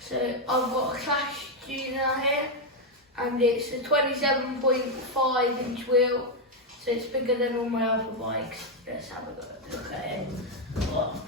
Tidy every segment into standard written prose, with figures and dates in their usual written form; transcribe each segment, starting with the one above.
So I've got a Clash Junior here, and it's a 27.5-inch wheel, so it's bigger than all my other bikes. Let's have a look at it. Oh.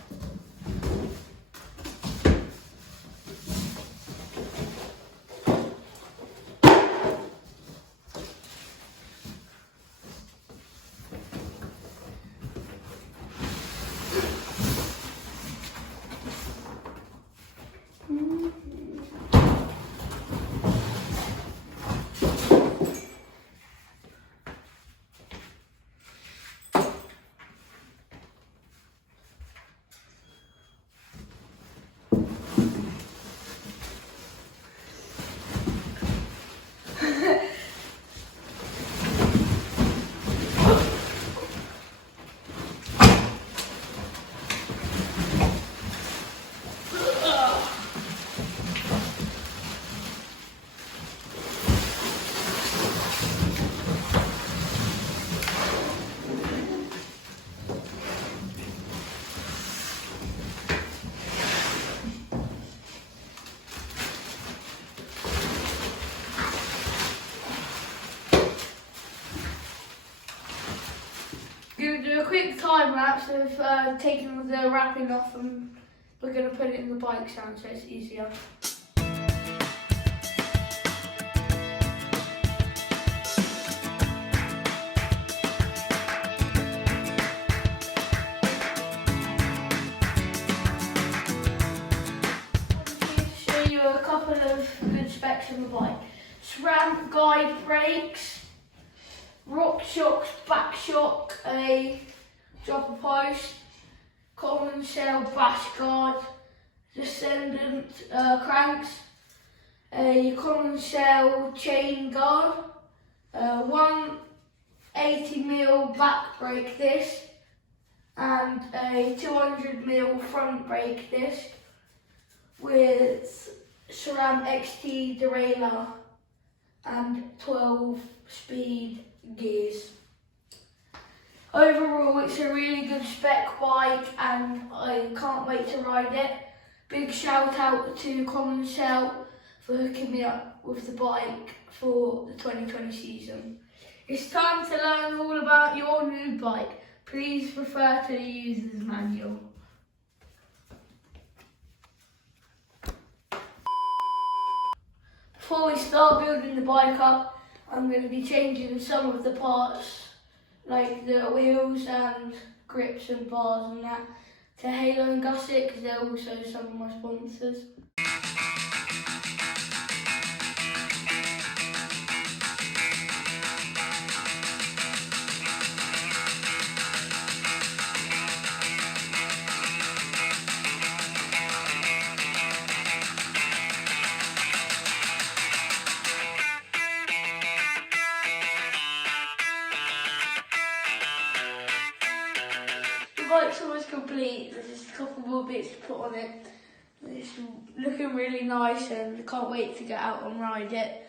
Going to do a quick time lapse of taking the wrapping off, and we're going to put it in the bike stand so it's easier. I'm going to show you a couple of good specs on the bike. SRAM guide brakes, RockShox back shock, a dropper post, common shell bash guard, descendant cranks, a common shell chain guard, one 80mm back brake disc, and a 200mm front brake disc with SRAM XT derailleur and 12-speed gears. Overall, it's a really good spec bike and I can't wait to ride it. Big shout out to Common Shell for hooking me up with the bike for the 2020 season. It's time to learn all about your new bike. Please refer to the user's manual. Before we start building the bike up, I'm going to be changing some of the parts, like the wheels and grips and bars and that, to Halo and Gusset, because they're also some of my sponsors. The bike's almost complete, there's just a couple more bits to put on it. It's looking really nice and I can't wait to get out and ride it.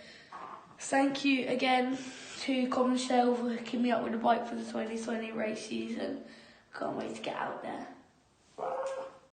Thank you again to Common Shell for hooking me up with a bike for the 2020 race season. Can't wait to get out there.